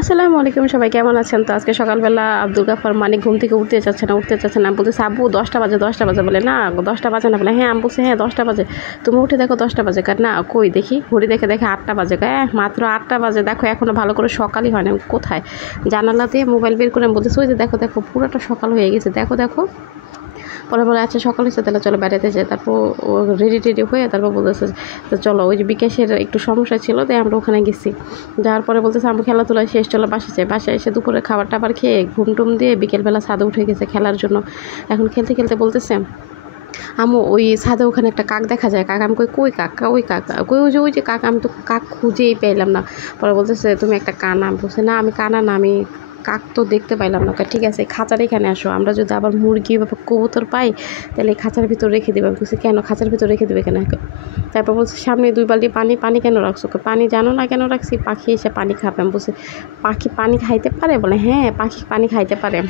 আসসালামু আলাইকুম, সবাই কেমন আছেন? তো আজকে সকালবেলা আব্দুল গাফার মানিক ঘুম থেকে উঠতে চাচ্ছে না। আমি বলতেছি আব্বু 10টা বাজে বলে না 10টা বাজে না, বলে হ্যাঁ। আমি বলছি হ্যাঁ 10টা বাজে, তুমি উঠে দেখো 10টা বাজে। না কই দেখি, ঘড়ি দেখে 8টা বাজে। মাত্র 8টা বাজে, দেখো এখনো ভালো করে সকালই হয় না। কোথায়? জানালা দিয়ে মোবাইল বের করে বলতেছি ওই যে দেখো পুরোটা সকাল হয়ে গেছে, দেখো। পরে বলে আচ্ছা সকাল হয়েছে, তাহলে চলো বেড়াতে যাই। তারপর ও রেডি হয়ে তারপর বলতেছে তো চলো, ওই যে বিকাশের একটু সমস্যা ছিল, তাই আমরা ওখানে গেছি। যাওয়ার পরে বলতেছে আমরা খেলাধুলা শেষ, চলো বাসায় এসে দুপুরে খাবার টাবার খেয়ে ঘুম টুম দিয়ে বিকেলবেলা ছাদে উঠে গেছে খেলার জন্য। এখন খেলতে বলতেছে আমু ওই ছাদে ওখানে একটা কাক দেখা যায়। কাক, আমি কই কাক, ওই কাক, ওই যে কাক, আমি তো কাক খুঁজেই পেলাম না। পরে বলতেছে তুমি একটা কানা। বলছে না আমি কানা না, আমি কাক তো দেখতে পাইলাম না। ঠিক আছে খাঁচার এখানে আসো, আমরা যদি আবার মুরগি বা কবুতর পাই তাহলে খাঁচার ভিতর রেখে দেবে। আমি বলছি কেন খাঁচার ভিতর রেখে দেবে কেন? তারপর বলছে সামনে 2 বালতি পানি কেন রাখছো? পানি জানো না কেন রাখছি? পাখি এসে পানি খাবে। আমি বলছি পাখি পানি খাইতে পারে? বলে হ্যাঁ পাখি পানি খাইতে পারে,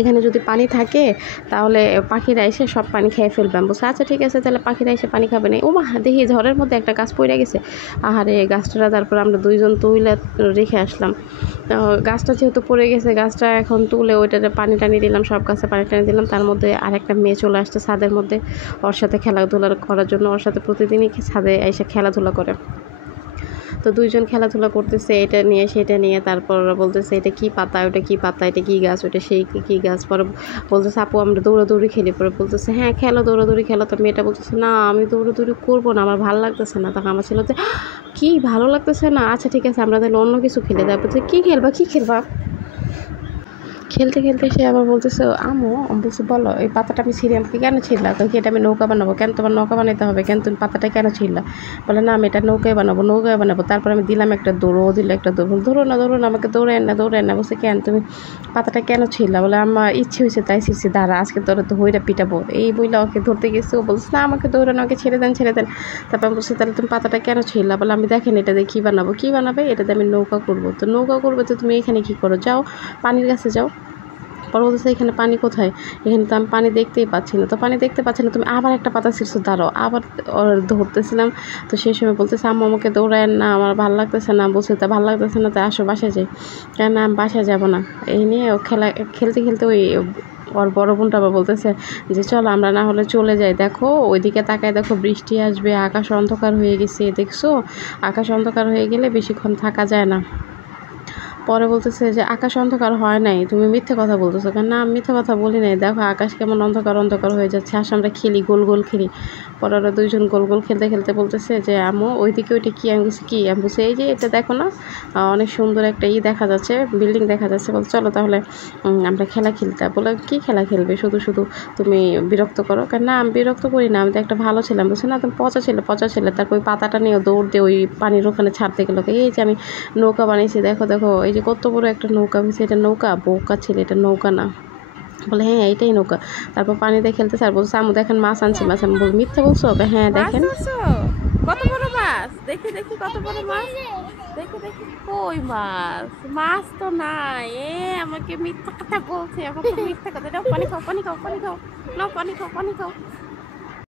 এখানে যদি পানি থাকে তাহলে পাখিরা এসে সব পানি খেয়ে ফেলবে। আমি বলছি আচ্ছা ঠিক আছে, তাহলে পাখিরা এসে পানি খাবে না। মা দেখি ঝড়ের মধ্যে একটা গাছ পড়ে গেছে, আহারে গাছটা। তারপর আমরা 2জন তুলে রেখে আসলাম। গাছটা যেহেতু পড়ে গেছে, গাছটা এখন তুলে ওইটাতে পানি টানি দিলাম, সব গাছে পানি টানি দিলাম। তার মধ্যে আরেকটা মেয়ে চলে আসছে ছাদের মধ্যে ওর সাথে খেলাধুলা করার জন্য। ওর সাথে প্রতিদিনই ছাদে এসে খেলাধুলা করে। তো 2জন খেলাধুলা করতেছে এটা নিয়ে সেটা নিয়ে। তারপর বলতেছে এটা কি পাতা, ওটা কি পাতা, এটা কি গাছ, ওটা সেই কি গাছ। পরে বলতেছে আপু আমরা দৌড়াদৌড়ি খেলি। পরে বলতেছে হ্যাঁ খেলো, দৌড়াদৌড়ি খেলো। তো মেয়েটা বলতেছে না আমি দৌড়াদৌড়ি করবো না, আমার ভালো লাগতেছে না। তখন আমার ছেলে কি ভালো লাগতেছে না, আচ্ছা ঠিক আছে আমরা তাহলে অন্য কিছু খেলে। তারপর কি খেলবা? খেলতে সে আবার বলতেছে আমু, আমি বলছি বলো এই পাতাটা আমি ছিঁড়ে আমাকে কেন ছিঁড়লা? কি এটা আমি নৌকা বানাবো? কেন তোমার নৌকা বানাইতে হবে কেন? তুমি পাতাটা কেন ছিঁড়লা? বলে না আমি এটা নৌকায় বানাবো। তারপর আমি দিলাম একটা দৌড়, ও দিল একটা দৌড়। ধরো না আমাকে দৌড়েন না। বলছে কেন তুমি পাতাটা কেন ছিঁড়লা? বলে আমার ইচ্ছে হয়েছে তাই ছিঁড়ছি, দাঁড়া আজকে তোরা তো হইরা পিটাবো। এই বইলা ওকে ধরতে গেছে। ও বলছে না আমাকে দৌড়ানো, ওকে ছেড়ে দেন। তারপর আমি বলছি তাহলে তুমি পাতাটা কেন ছিঁড়লা? বলে আমি দেখেন এটা দিয়ে কী বানাবে, এটাতে আমি নৌকা করবো। তো নৌকা করবে তো তুমি এখানে কী করো? যাও পানির কাছে যাও। পরে বলতেছে এখানে পানি কোথায়? এখানে তো আমি পানি দেখতেই পাচ্ছি না। তো পানি দেখতে পাচ্ছি না, তুমি আবার একটা পাতা ছিঁড়ছো, দাঁড়াও। আবার ধরতেছিলাম। তো সেই সময় বলতেছে আম্মু আমাকে দৌড়ায় না, আমার ভালো লাগতেছে না। বলছে তা ভালো লাগতেছে না, তাই আসো বাসায় যাই। কেন আমি বাসায় যাবো না। এই নিয়ে ও খেলতে ওই ওর বড় বোনটা আবার বলতেছে যে চলো আমরা না হলে চলে যাই। দেখো ওইদিকে তাকায়, দেখো বৃষ্টি আসবে, আকাশ অন্ধকার হয়ে গেছে। দেখছো আকাশ অন্ধকার হয়ে গেলে বেশিক্ষণ থাকা যায় না। পরে বলতেছে যে আকাশ অন্ধকার হয় নাই, তুমি মিথ্যে কথা বলতেছো। না আমি মিথ্যে কথা বলি নাই, দেখো আকাশ কেমন অন্ধকার হয়ে যাচ্ছে, আস আমরা খেলি, গোল খেলি। পরে ওরা 2জন গোল খেলতে বলতেছে যে আম্মু ওইদিকে ওইটা কি? আমি বলছি কি? আমি বলছি এই যে এটা দেখো না, অনেক সুন্দর একটা দেখা যাচ্ছে, বিল্ডিং দেখা যাচ্ছে। বল চলো তাহলে আমরা খেলা খেলতে। বলে কি খেলা খেলবে, শুধু তুমি বিরক্ত করো। না আমি বিরক্ত করি না, আমি তো একটা ভালো ছিলাম। বলছি না তুমি পচা ছেলে। তারপর ওই পাতাটা নিয়ে দৌড় দিয়ে ওই পানির ওখানে ছাড়তে গেলো। এই যে আমি নৌকা বানিয়েছি, দেখো এই যে কত বড় একটা নৌকা। আমি এটা নৌকা? বোকা ছেলে, এটা নৌকা না। বলে হ্যাঁ এইটাই নৌকা। তারপর পানিতে খেলতে স্যার বলছে আমু দেখেন মাছ আনছি। আমি বল মিথ্যে বলছো? হ্যাঁ দেখেন কত বড় মাছ, দেখি কত বড় মাছ, দেখি কই মাছ তো নাই। আমাকে মিথ্যা কথা বলছে, আমাকে মিথ্যা কথা। পানি খাও, নাও পানি খাও।